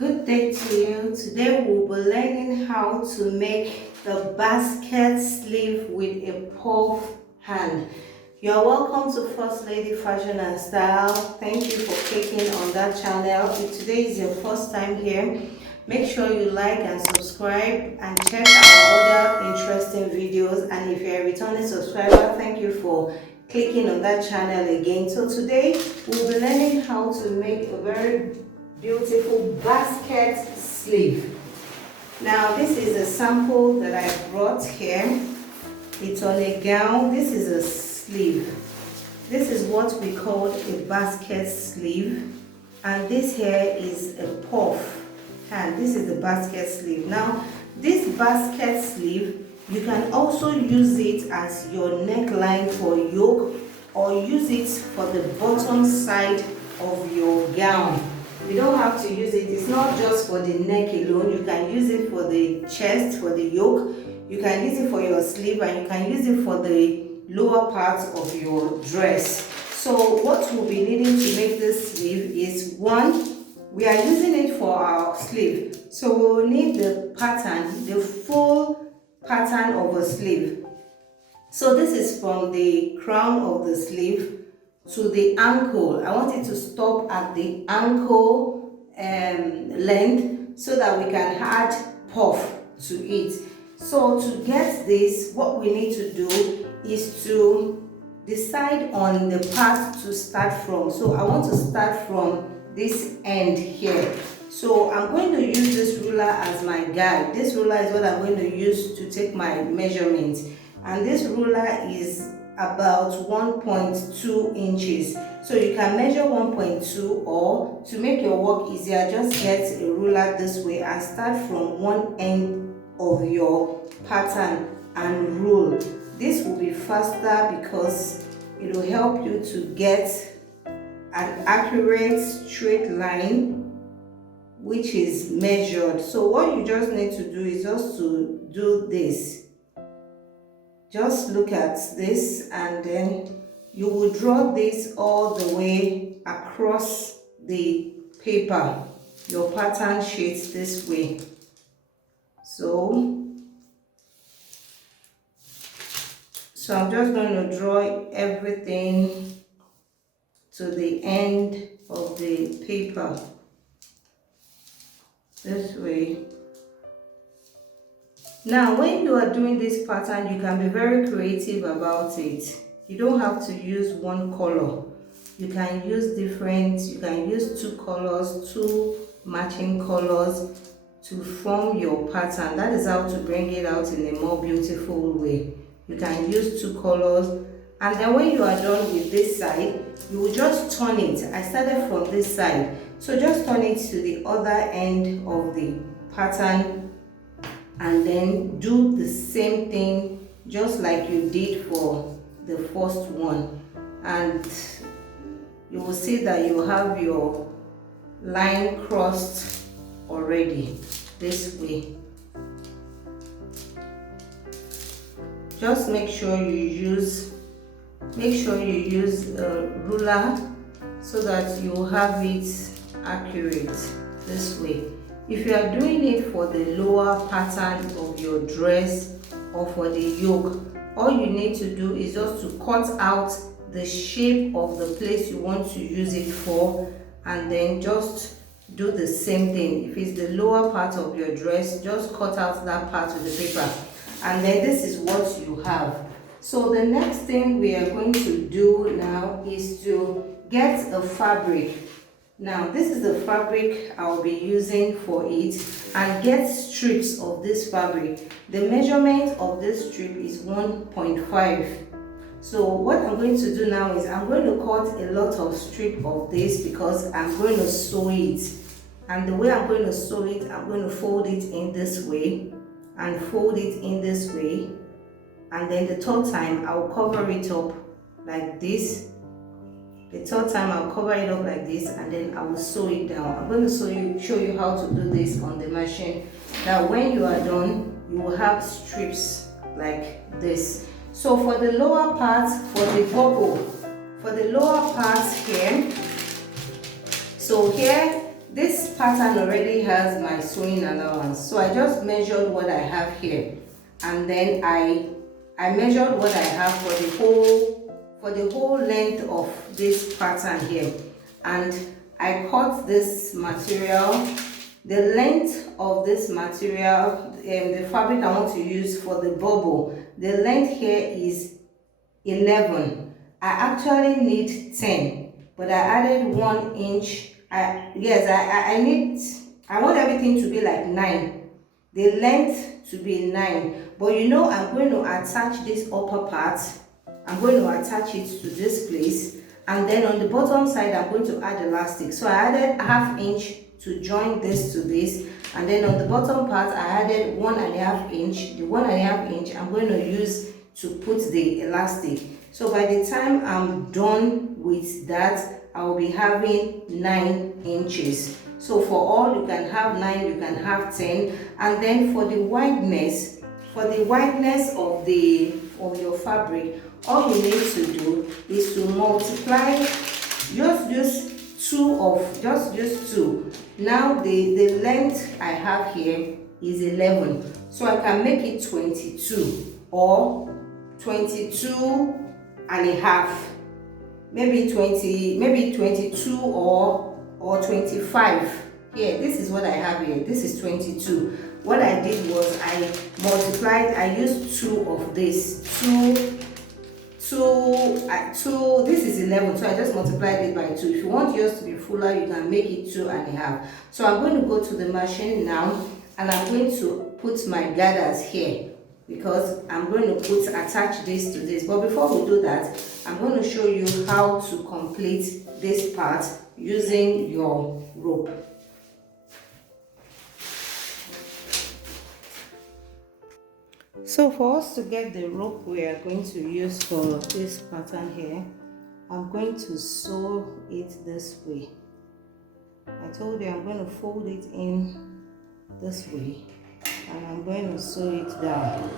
Good day to you. Today we'll be learning how to make the basket sleeve with a puff hand. You're welcome to First Lady Fashion and Style. Thank you for clicking on that channel. If today is your first time here, make sure you like and subscribe and check our other interesting videos. And if you're a returning subscriber, thank you for clicking on that channel again. So today we'll be learning how to make a very beautiful basket sleeve. Now this is a sample that I brought here. It's on a gown. This is a sleeve. This is what we call a basket sleeve, and this here is a puff hand. This is the basket sleeve. Now this basket sleeve, you can also use it as your neckline for yoke, or use it for the bottom side of your gown. You don't have to use it. It's not just for the neck alone. You can use it for the chest, for the yoke. You can use it for your sleeve, and you can use it for the lower part of your dress. So what we'll be needing to make this sleeve is, one, we are using it for our sleeve. So we will need the pattern, the full pattern of a sleeve. So this is from the crown of the sleeve to the ankle. I want it to stop at the ankle length so that we can add puff to it. So to get this, what we need to do is to decide on the part to start from. So I want to start from this end here. So I'm going to use this ruler as my guide. This ruler is what I'm going to use to take my measurements. And this ruler is about 1.2 inches. So you can measure 1.2, or to make your work easier, just get a ruler this way and start from one end of your pattern and rule. This will be faster because it will help you to get an accurate straight line which is measured. So what you just need to do is just to do this. Just look at this, and then you will draw this all the way across the paper, your pattern sheet, this way. So I'm just going to draw everything to the end of the paper, this way. Now when you are doing this pattern, you can be very creative about it. You don't have to use one color. You can use different, you can use two colors, two matching colors to form your pattern. That is how to bring it out in a more beautiful way. You can use two colors, and then when you are done with this side, you will just turn it. I started from this side, so just turn it to the other end of the pattern, and then do the same thing just like you did for the first one, and you will see that you have your line crossed already this way. Just make sure you use a ruler so that you have it accurate this way. If you are doing it for the lower pattern of your dress or for the yoke, all you need to do is just to cut out the shape of the place you want to use it for, and then just do the same thing. If it's the lower part of your dress, just cut out that part of the paper, and then this is what you have. So the next thing we are going to do now is to get a fabric. Now this is the fabric I'll be using for it, and get strips of this fabric. The measurement of this strip is 1.5. So what I'm going to do now is I'm going to cut a lot of strip of this because I'm going to sew it. And the way I'm going to sew it, I'm going to fold it in this way and fold it in this way, and then the third time I'll cover it up like this. The third time I'll cover it up like this, and then I will sew it down. I'm going to show you how to do this on the machine. Now when you are done, you will have strips like this. So for the lower part, for the bubble, for the lower part here, so here this pattern already has my sewing allowance, so I just measured what I have here, and then I measured what I have for the whole length of this pattern here, and I cut this material. The length of this material, the fabric I want to use for the bubble, the length here is 11. I actually need 10, but I added 1 inch. I want everything to be like 9, the length to be 9. But you know, I'm going to attach this upper part, I'm going to attach it to this place, and then on the bottom side I'm going to add elastic. So I added ½ inch to join this to this, and then on the bottom part I added 1½ inch. The 1½ inch I'm going to use to put the elastic. So by the time I'm done with that, I will be having 9 inches. So for all, you can have 9, you can have 10. And then for the wideness of your fabric, all you need to do is to multiply, just use 2. Now the length I have here is 11, so I can make it 22 or 22.5, maybe 22 or 25. Here, this is what I have here. This is 22. What I did was I multiplied. I used 2 of this. 2. This is 11, so I just multiplied it by 2. If you want yours to be fuller, you can make it 2.5. So I'm going to go to the machine now, and I'm going to put my gathers here, because I'm going to attach this to this. But before we do that, I'm going to show you how to complete this part using your rope. So for us to get the rope we are going to use for this pattern here, I'm going to sew it this way. I told you I'm going to fold it in this way, and I'm going to sew it down.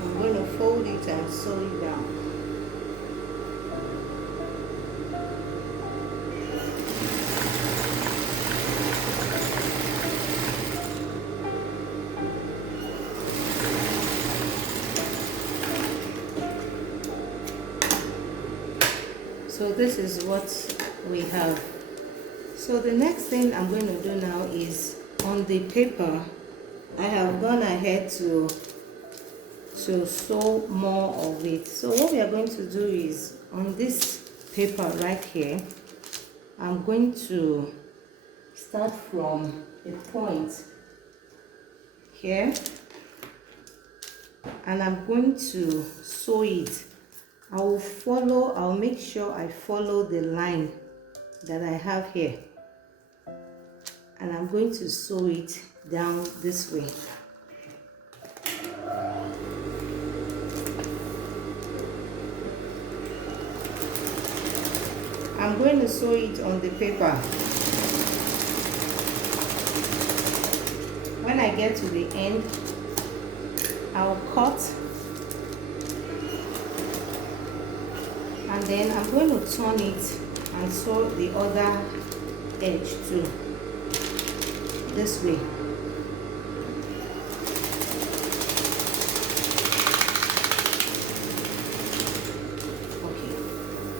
I'm going to fold it and sew it down. So this is what we have. So the next thing I'm going to do now is, on the paper, I have gone ahead to sew more of it. So what we are going to do is, on this paper right here, I'm going to start from a point here, and I'm going to sew it. I'll make sure I follow the line that I have here, and I'm going to sew it down this way. I'm going to sew it on the paper. When I get to the end, I'll cut, and then I'm going to turn it and sew the other edge too, this way. Okay,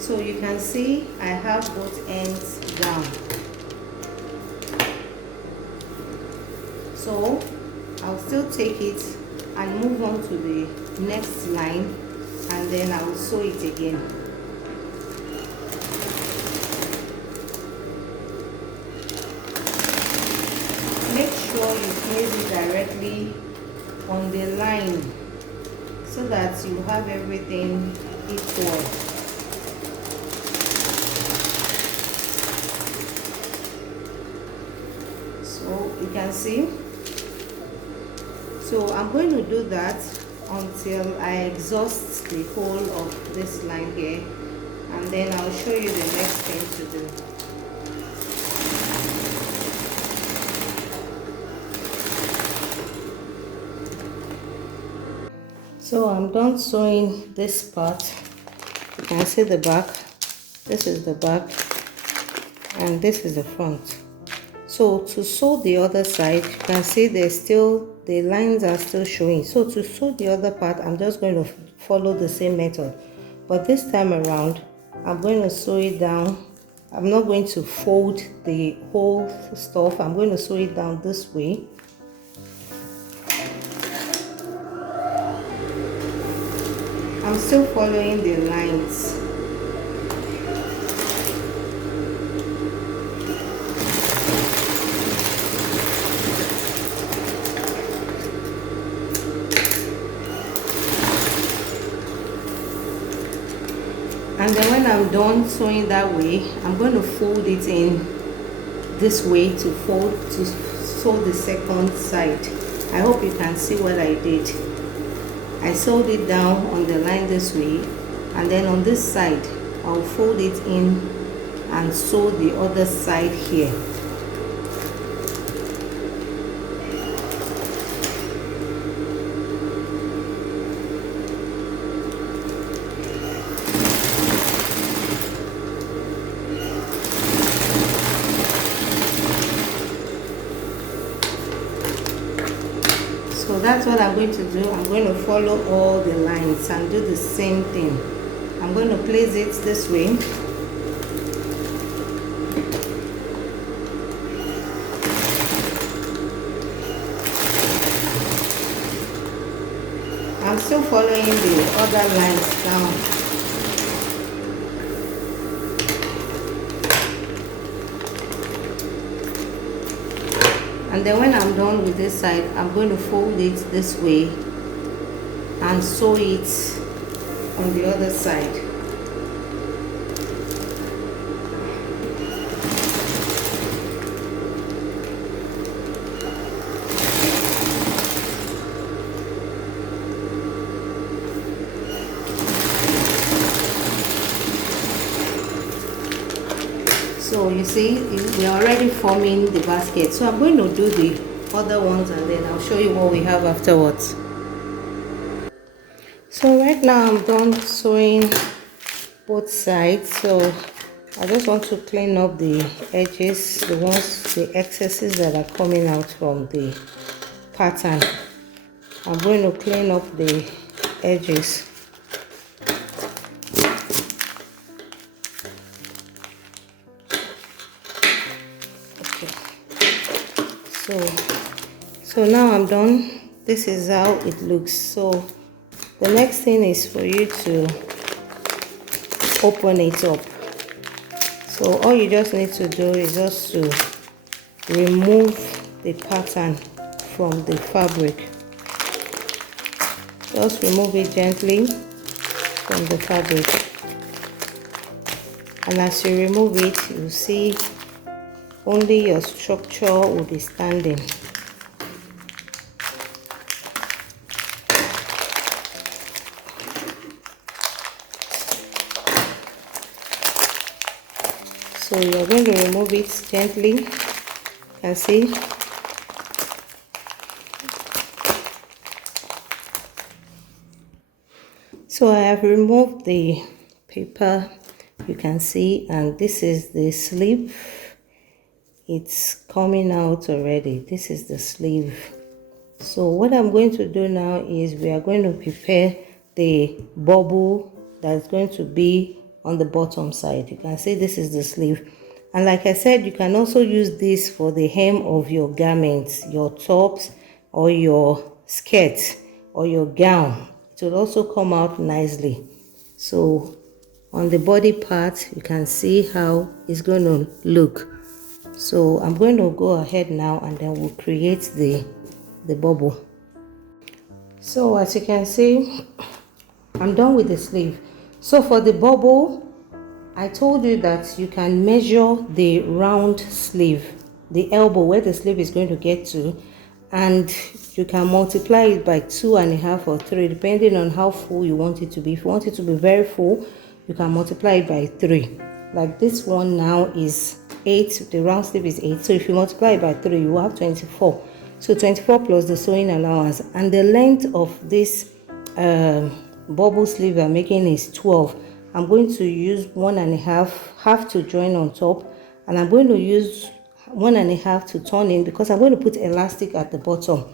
so you can see I have both ends down. So I'll still take it and move on to the next line, and then I will sew it again. Make sure you place it directly on the line so that you have everything equal. So you can see. So I'm going to do that until I exhaust the whole of this line here, and then I'll show you the next thing to do. So I'm done sewing this part. You can see the back. This is the back and this is the front. So to sew the other side, you can see there's still, the lines are still showing. So to sew the other part, I'm just going to follow the same method. But this time around, I'm going to sew it down. I'm not going to fold the whole stuff. I'm going to sew it down this way. I'm still following the lines. And then when I'm done sewing that way, I'm going to fold it in this way to sew the second side. I hope you can see what I did. I sewed it down on the line this way, and then on this side I'll fold it in and sew the other side here. So that's what I'm going to do. I'm going to follow all the lines and do the same thing. I'm going to place it this way. I'm still following the other lines down. And then when I'm done with this side, I'm going to fold it this way and sew it on the other side. So you see, we are already forming the basket. So I'm going to do the other ones and then I'll show you what we have afterwards. So right now I'm done sewing both sides. So I just want to clean up the edges, the excesses that are coming out from the pattern. I'm going to clean up the edges. So now I'm done. This is how it looks. So the next thing is for you to open it up. So all you just need to do is just to remove the pattern from the fabric. Just remove it gently from the fabric, and as you remove it, you see only your structure will be standing. So you're going to remove it gently. You can see. So I have removed the paper, you can see, and this is the sleeve. It's coming out already. This is the sleeve. So what I'm going to do now is we are going to prepare the bubble that's going to be on the bottom side. You can see this is the sleeve, and like I said, you can also use this for the hem of your garments, your tops or your skirts or your gown. It will also come out nicely. So on the body part, you can see how it's going to look. So I'm going to go ahead now and then we'll create the bubble. So as you can see, I'm done with the sleeve. So for the bubble, I told you that you can measure the round sleeve, the elbow where the sleeve is going to get to, and you can multiply it by 2.5 or 3 depending on how full you want it to be. If you want it to be very full, you can multiply it by 3. Like this one now is 8, the round sleeve is 8, so if you multiply it by 3, you will have 24. So 24 plus the sewing allowance, and the length of this bubble sleeve I'm making is 12. I'm going to use 1.5 half to join on top, and I'm going to use 1.5 to turn in because I'm going to put elastic at the bottom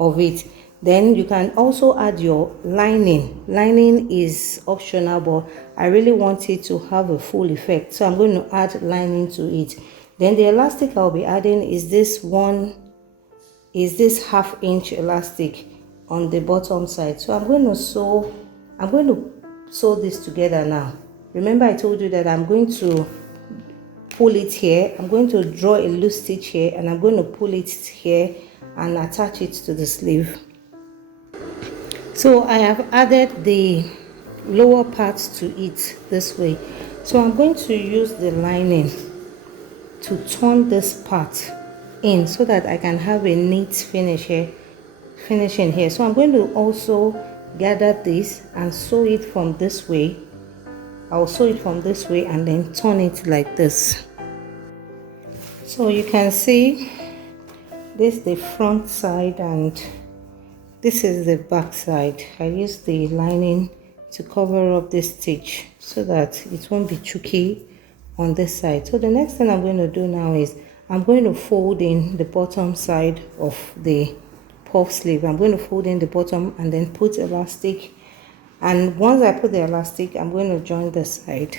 of it. Then you can also add your lining. Lining is optional, but I really want it to have a full effect, so I'm going to add lining to it. Then the elastic I'll be adding is this 1/2 inch elastic on the bottom side. So I'm going to sew this together now. Remember I told you that I'm going to pull it here. I'm going to draw a loose stitch here, and I'm going to pull it here and attach it to the sleeve. So I have added the lower parts to it this way. So I'm going to use the lining to turn this part in so that I can have a neat finishing here. So I'm going to also gather this and sew it from this way. I'll sew it from this way and then turn it like this. So you can see this is the front side and this is the back side. I use the lining to cover up this stitch so that it won't be tricky on this side. So the next thing I'm going to do now is I'm going to fold in the bottom side of the puff sleeve. I'm going to fold in the bottom and then put elastic, and once I put the elastic, I'm going to join the side.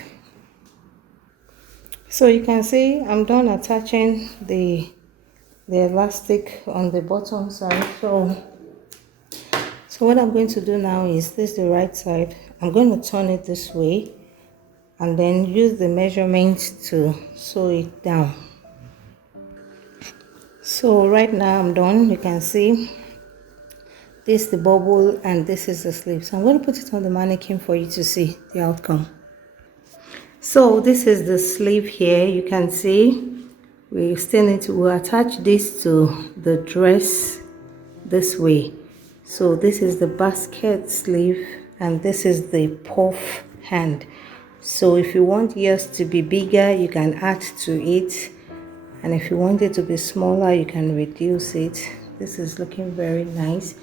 So you can see I'm done attaching the elastic on the bottom side. So what I'm going to do now is, this is the right side, I'm going to turn it this way and then use the measurement to sew it down. So right now I'm done. You can see this is the bubble and this is the sleeve. So I'm going to put it on the mannequin for you to see the outcome. So this is the sleeve here. You can see we still need to attach this to the dress this way. So this is the basket sleeve and this is the puff hand. So if you want yours to be bigger, you can add to it, and if you want it to be smaller, you can reduce it. This is looking very nice.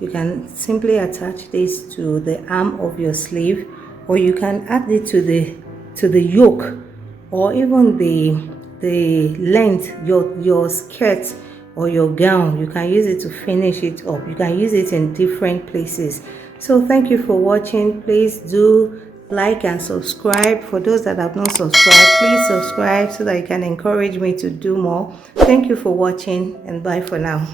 You can simply attach this to the arm of your sleeve, or you can add it to the yoke, or even the length, your skirt or your gown. You can use it to finish it up. You can use it in different places. So thank you for watching. Please do like and subscribe. For those that have not subscribed, please subscribe so that you can encourage me to do more. Thank you for watching, and bye for now.